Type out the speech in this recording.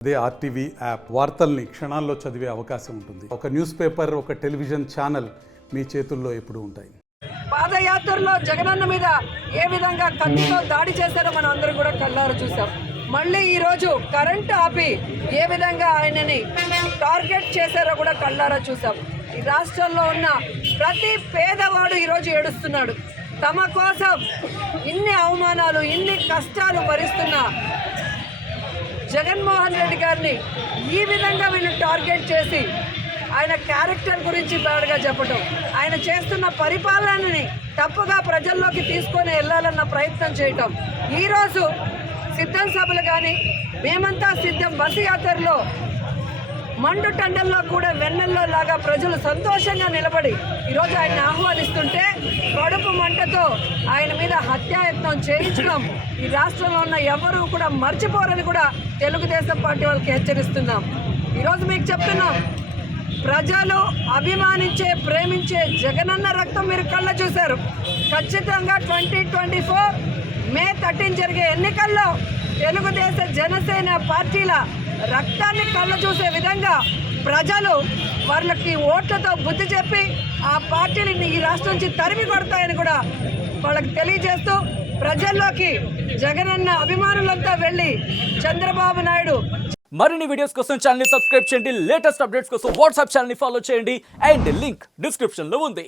అదే RTV app వార్తల్ని క్షణాల్లో చదివే అవకాశం ఉంటుంది. ఒక న్యూస్ పేపర్ ఒక టెలివిజన్ ఛానల్ మీ చేతుల్లో ఎప్పుడు ఉంటాయి. పాదయాత్రలో జగనన్న మీద ఏ విధంగా కత్తితో దాడి చేశారో మనం అందరం కూడా కళ్ళారు చూసాం మళ్ళీ ఈరోజు కరెంట్ ఆపి ఏ విధంగా ఆయనని టార్గెట్ చేశారో కూడా కళ్ళారా చూసాం ఈ రాష్ట్రంలో ఉన్న ప్రతి పేదవాడు ఈరోజు ఏడుస్తున్నాడు. తమ కోసం ఇన్ని అవమానాలు ఇన్ని కష్టాలు భరిస్తున్న జగన్మోహన్ రెడ్డి గారిని ఈ విధంగా వీళ్ళు టార్గెట్ చేసి ఆయన క్యారెక్టర్ గురించి బ్యాడ్గా చెప్పటం ఆయన చేస్తున్న పరిపాలనని తప్పుగా ప్రజల్లోకి తీసుకొని వెళ్ళాలన్న ప్రయత్నం చేయటం. ఈరోజు సిద్ధం సభలు కానీ మేమంతా సిద్ధం బస్సు యాత్రలో మండు టండల్లో కూడా వెన్నెల్లో లాగా ప్రజలు సంతోషంగా నిలబడి ఈరోజు ఆయన ఆహ్వానిస్తుంటే కడుపు మంటతో ఆయన మీద హత్యాయత్నం చేయించడం ఈ రాష్ట్రంలో ఉన్న ఎవరూ కూడా మర్చిపోరని కూడా తెలుగుదేశం పార్టీ వాళ్ళకి హెచ్చరిస్తున్నాం. ఈరోజు మీకు చెప్తున్నాం ప్రజలు అభిమానించే ప్రేమించే జగనన్న రక్తం మీరు కళ్ళ చూశారు. ఖచ్చితంగా twenty twenty four May thirteen జరిగే ఎన్నికల్లో తెలుగుదేశ జనసేన పార్టీల రక్తాన్ని కళ్ళ చూసే విధంగా ప్రజలు వాళ్ళకి ఓట్లతో బుద్ధి చెప్పి ఆ పార్టీని ఈ రాష్ట్రం నుంచి తరిమి కొడతాయని కూడా వాళ్ళకి తెలియజేస్తూ ప్రజల్లోకి జగనన్న అభిమానులంతా వెళ్ళి చంద్రబాబు నాయుడు మరిన్ని వీడియోస్ కోసం ఛానల్ సబ్స్క్రైబ్ చేయండి. లేటెస్ట్ అప్డేట్స్ కోసం వాట్సాప్ ఛానల్ ఫాలో చేయండి. అండ్ లింక్ డిస్క్రిప్షన్లో ఉంది.